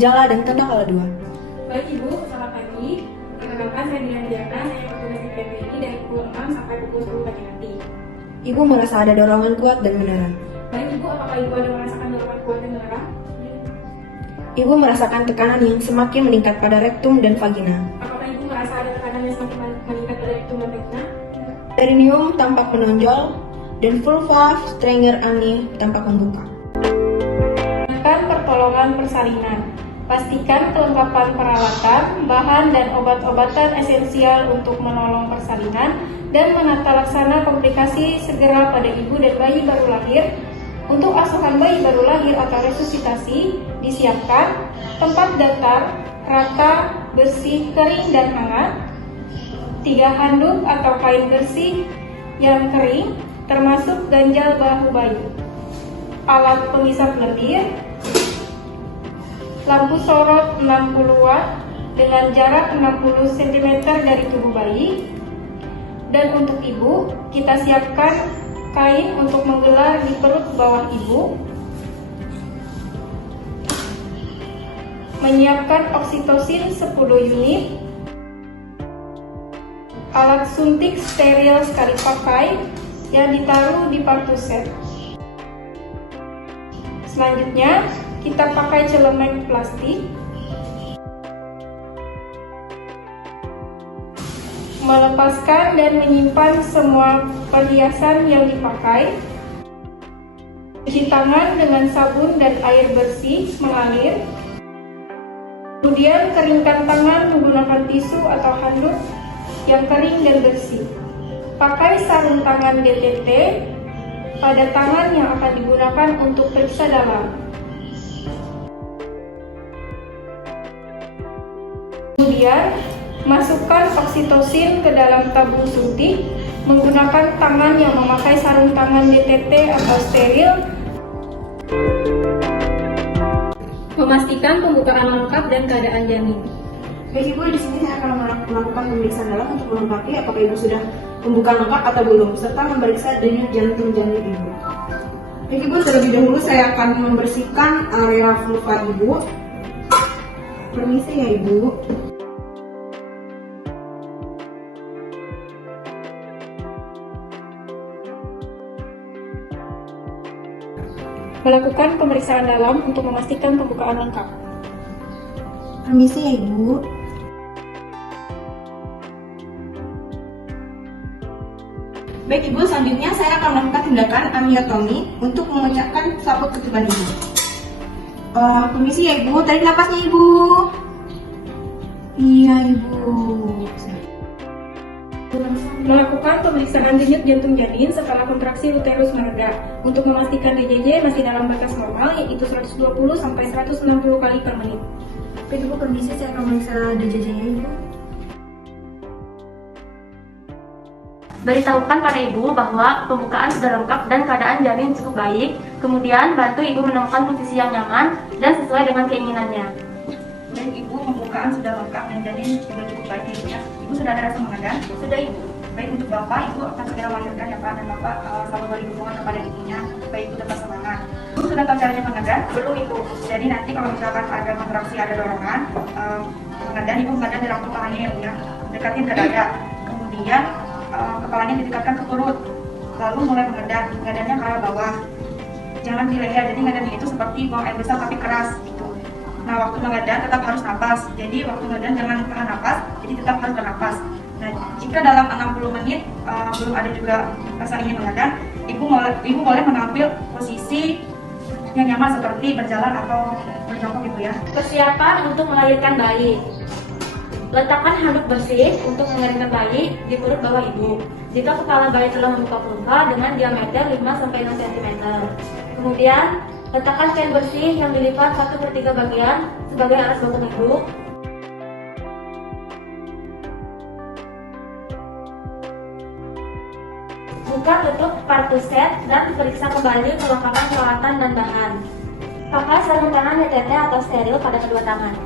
gejala dan tanda kala 2. Baik Ibu, selamat pagi. Perkenalkan saya Dian Diana, saya bertugas di PPI dari pukul 6 sampai pukul 10 pagi nanti. Ibu merasa ada dorongan kuat dan mendalam. Baik Ibu, apakah Ibu ada merasakan dorongan kuat dan mendalam? Ibu merasakan tekanan yang semakin meningkat pada rektum dan vagina. Apakah Ibu merasa ada tekanan yang semakin meningkat pada rektum dan vagina? Perineum tampak menonjol dan vulva Stranger ani tampak membuka. Gunakan pertolongan persalinan. Pastikan kelengkapan peralatan, bahan, dan obat-obatan esensial untuk menolong persalinan dan menata laksana komplikasi segera pada ibu dan bayi baru lahir. Untuk asuhan bayi baru lahir atau resusitasi, disiapkan tempat datar, rata, bersih, kering, dan hangat, 3 handuk atau kain bersih yang kering, termasuk ganjal bahu bayi, alat pengisap lendir, lampu sorot 60 watt dengan jarak 60 cm dari tubuh bayi. Dan untuk ibu, kita siapkan kain untuk menggelar di perut bawah ibu. Menyiapkan oksitosin 10 unit. Alat suntik steril sekali pakai yang ditaruh di partuset. Selanjutnya, kita pakai celemek plastik. Melepaskan dan menyimpan semua perhiasan yang dipakai. Cuci tangan dengan sabun dan air bersih mengalir. Kemudian keringkan tangan menggunakan tisu atau handuk yang kering dan bersih. Pakai sarung tangan DTT pada tangan yang akan digunakan untuk periksa dalam. Kemudian, masukkan oksitosin ke dalam tabung suntik menggunakan tangan yang memakai sarung tangan DTT atau steril. Memastikan pembukaan lengkap dan keadaan janin. Baik Ibu, di sini saya akan melakukan pemeriksaan dalam untuk melengkapi apakah Ibu sudah pembukaan lengkap atau belum, serta memeriksa denyut jantung janin Ibu. Baik Ibu, terlebih dahulu saya akan membersihkan area vulva Ibu. Permisi ya Ibu. Melakukan pemeriksaan dalam untuk memastikan pembukaan lengkap. Permisi ya Ibu. Baik Ibu, selanjutnya saya akan melakukan tindakan amiotomi untuk memecahkan saput ketuban Ibu. Permisi ya Ibu, tarik napasnya Ibu. Iya Ibu. Melakukan pemeriksaan denyut jantung janin setelah kontraksi uterus mereda untuk memastikan DJJ masih dalam batas normal, yaitu 120 sampai 160 kali per menit. Baik Ibu, permisi saya akan memeriksa DJJ-nya Ibu. Beritahukan pada ibu bahwa pembukaan sudah lengkap dan keadaan janin cukup baik. Kemudian bantu ibu menemukan posisi yang nyaman dan sesuai dengan keinginannya. Baik Ibu, pembukaan sudah lengkap dan janin juga cukup baik ya. Ibu sudah ada rasa mengadan? Sudah Ibu. Baik, untuk Bapak, Ibu akan segera melahirkan ya Pak, dan Bapak selalu beri dukungan kepada ibunya supaya Ibu tetap semangat. Ibu sudah tahu caranya mengadan? Belum Ibu. Jadi nanti kalau misalkan ada kontraksi, ada dorongan mengadan, Ibu mengadan di rambut pahanya ya Bu ya, dekatin ke dada. Kemudian kepalanya didekatkan ke perut, lalu mulai mengadannya ke arah bawah, jangan di leher. Jadi ngadannya itu seperti buang air besar tapi keras gitu. Nah, waktu mengadan tetap harus napas. Jadi waktu mengadan jangan tahan napas, jadi tetap harus bernapas. Nah, jika dalam 60 menit belum ada juga rasa ingin mengadan, ibu boleh mengambil posisi yang nyaman seperti berjalan atau berjongkok gitu ya. Persiapan untuk melahirkan bayi. Letakkan handuk bersih untuk mengeringkan bayi di perut bawah ibu. Jika kepala bayi telah membuka vulva dengan diameter 5-6 cm. Kemudian, letakkan kain bersih yang dilipat 1/3 bagian sebagai alas botol ibu. Buka tutup partuset dan periksa kembali kelengkapan peralatan dan bahan. Pakai sarung tangan DTT atau steril pada kedua tangan.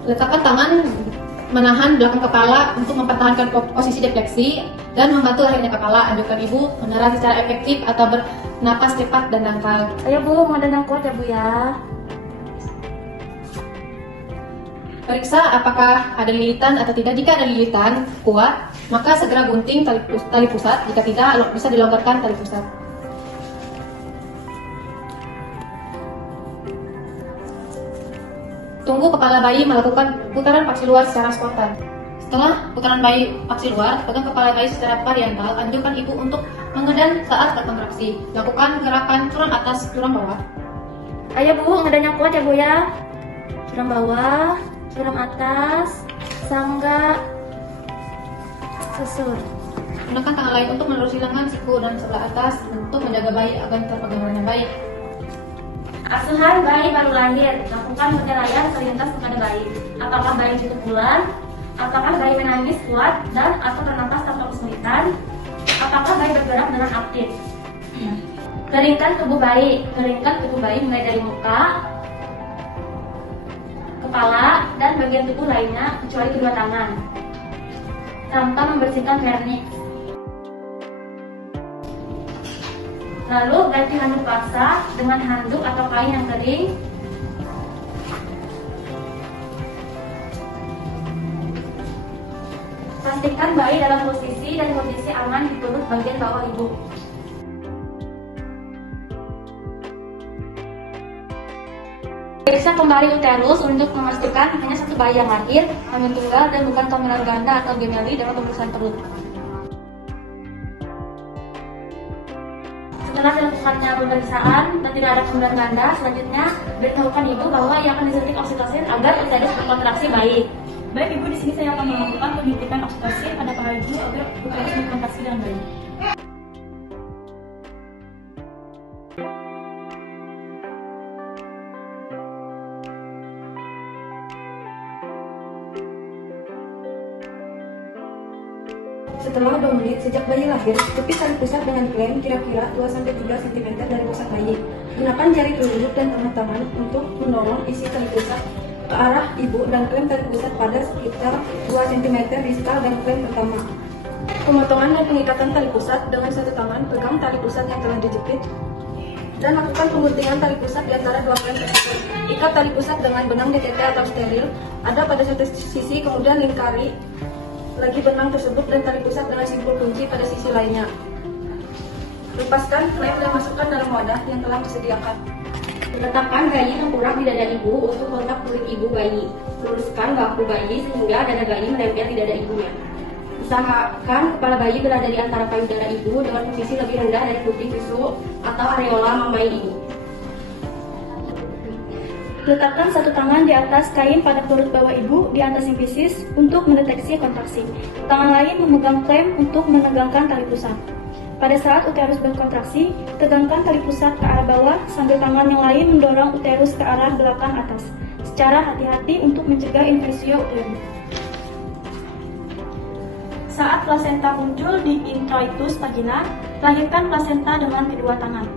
Letakkan tangan menahan belakang kepala untuk mempertahankan posisi defleksi dan membantu lahirnya kepala. Anjurkan ibu meneras secara efektif atau bernapas cepat dan dangkal. Ayo Bu, mengendam yang kuat ya Bu ya. Periksa apakah ada lilitan atau tidak. Jika ada lilitan kuat, maka segera gunting tali pusat. Jika tidak, bisa dilonggarkan tali pusat. Tunggu kepala bayi melakukan putaran paksi luar secara spontan. Setelah putaran bayi paksi luar, pegang kepala bayi secara variantal. Anjurkan ibu untuk mengendam saat berkontraksi. Lakukan gerakan curam atas, curam bawah. Ayo Bu, mengendam yang kuat ya Bu ya. Curam bawah, curam atas, sangga, susur. Gunakan tangan lain untuk menelusuri lengan, siku, dan sebelah atas untuk menjaga bayi agar terpegangan baik. Asuhan bayi baru lahir, lakukan penilaian selintas kepada bayi. Apakah bayi butuh bulan? Apakah bayi menangis kuat dan atau bernafas tanpa kesulitan? Apakah bayi bergerak dengan aktif? Keringkan tubuh bayi. Keringkan tubuh bayi mulai dari muka, kepala, dan bagian tubuh lainnya kecuali kedua tangan. Tanpa membersihkan vernix. Lalu ganti handuk basah dengan handuk atau kain yang kering. Pastikan bayi dalam posisi dan kondisi aman di perut bagian bawah ibu. Periksa kembali uterus untuk memastikan hanya satu bayi yang lahir, hamil tunggal, dan bukan kehamilan ganda atau gemeli dalam pemeriksaan perut. Setelah dilakukannya pemeriksaan dan tidak ada kehamilan ganda, selanjutnya beritahukan ibu bahwa ia akan disuntik oksitosin agar uterus berkontraksi baik. Baik Ibu, di sini saya akan melakukan penyuntikan oksitosin pada kepala Ibu agar uterus berkontraksi dengan baik. Setelah 2 menit sejak bayi lahir, tutupi tali pusat dengan klem kira-kira 2-3 cm dari pusat bayi. Gunakan jari telunjuk dan tengah tangan untuk mendorong isi tali pusat ke arah ibu dan klem tali pusat pada sekitar 2 cm di sekal dan klem pertama. Pemotongan dan pengikatan tali pusat dengan satu tangan, pegang tali pusat yang telah dijepit dan lakukan pengguntingan tali pusat di antara 2 klem tersebut. Ikat tali pusat dengan benang DTT atau steril ada pada satu sisi, kemudian lingkari lagi benang tersebut dan tali pusat dengan simpul kunci pada sisi lainnya. Lepaskan klem dan masukkan dalam wadah yang telah disediakan. Letakkan bayi tengkurap di dada ibu untuk kontak kulit ibu bayi. Luruskan bahu bayi sehingga dada bayi menempel di dada ibunya. Usahakan kepala bayi berada di antara payudara ibu dengan posisi lebih rendah dari putih susu atau areola mama ibu. Letakkan satu tangan di atas kain pada perut bawah ibu di atas simfisis untuk mendeteksi kontraksi. Tangan lain memegang klem untuk menegangkan tali pusat. Pada saat uterus berkontraksi, tegangkan tali pusat ke arah bawah sambil tangan yang lain mendorong uterus ke arah belakang atas, secara hati-hati untuk mencegah infeksio uterus. Saat plasenta muncul di introitus vagina, lahirkan plasenta dengan kedua tangan.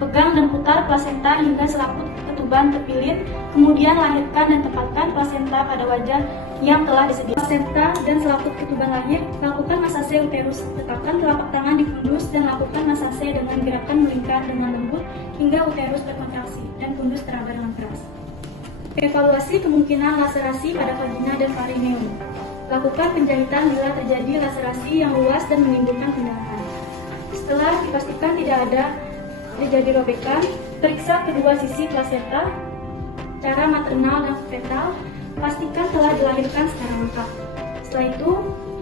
Pegang dan putar plasenta hingga selaput ketuban terpilit, kemudian lahirkan dan tempatkan plasenta pada wajan yang telah disediakan. Plasenta dan selaput ketuban lahir, lakukan masase uterus. Letakkan telapak tangan di fundus dan lakukan masase dengan gerakan melingkar dengan lembut hingga uterus berkontraksi dan fundus teraba dengan keras. Evaluasi kemungkinan laserasi pada vagina dan perineum. Lakukan penjahitan bila terjadi laserasi yang luas dan menimbulkan pendarahan. Setelah dipastikan tidak ada terjadi robekan, periksa kedua sisi plasenta, cara maternal dan fetal, pastikan telah dilahirkan secara lengkap. Setelah itu,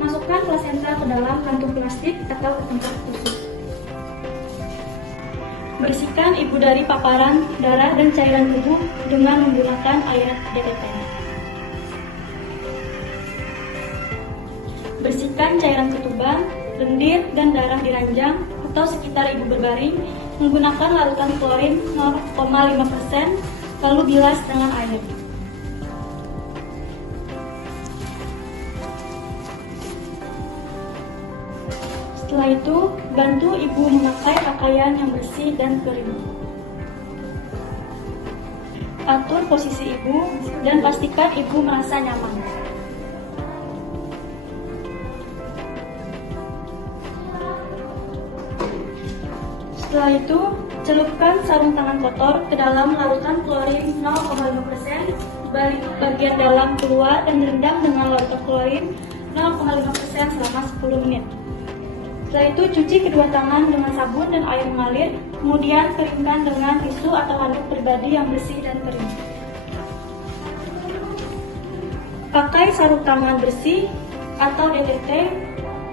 masukkan plasenta ke dalam kantung plastik atau ke tempat khusus. Bersihkan ibu dari paparan darah dan cairan tubuh dengan menggunakan air DTT. Bersihkan cairan ketuban, lendir, dan darah di ranjang atau sekitar ibu berbaring menggunakan larutan klorin 0,5%, lalu bilas dengan air. Setelah itu, bantu ibu memakai pakaian yang bersih dan kering. Atur posisi ibu dan pastikan ibu merasa nyaman. Setelah itu, celupkan sarung tangan kotor ke dalam larutan klorin 0,5%, balik bagian dalam keluar dan rendam dengan larutan klorin 0,5% selama 10 menit. Setelah itu, cuci kedua tangan dengan sabun dan air mengalir, kemudian keringkan dengan tisu atau handuk pribadi yang bersih dan kering. Pakai sarung tangan bersih atau DTT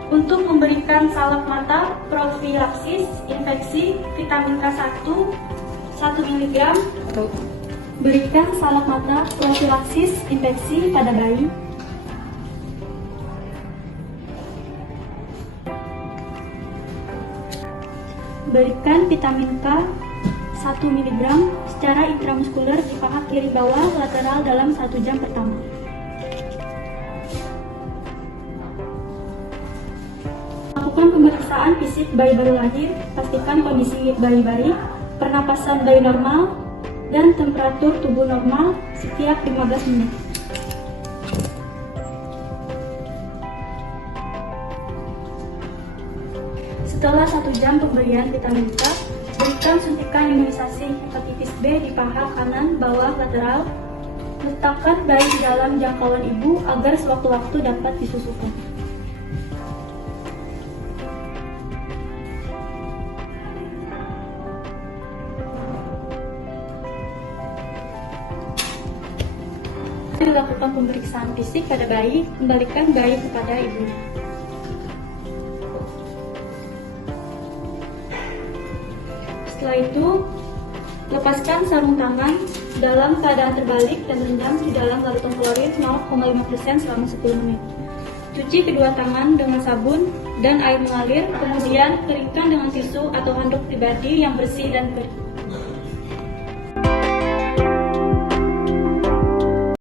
untuk memberikan salep mata profilaksis infeksi vitamin K1 1 mg. Berikan salep mata profilaksis infeksi pada bayi. Berikan vitamin K 1 mg secara intramuskuler di paha kiri bawah lateral dalam 1 jam pertama. Lakukan pemeriksaan fisik bayi baru lahir, pastikan kondisi bayi baik, pernapasan bayi normal, dan temperatur tubuh normal setiap 15 menit. Setelah 1 jam pemberian vitamin K, berikan suntikan imunisasi hepatitis B di paha kanan bawah lateral. Letakkan bayi di dalam jangkauan ibu agar sewaktu-waktu dapat disusukan. Dilakukan pemeriksaan fisik pada bayi, kembalikan bayi kepada ibunya. Setelah itu, lepaskan sarung tangan dalam keadaan terbalik dan rendam di dalam larutan klorin 0,5% selama 10 menit. Cuci kedua tangan dengan sabun dan air mengalir, kemudian keringkan dengan tisu atau handuk pribadi yang bersih dan kering.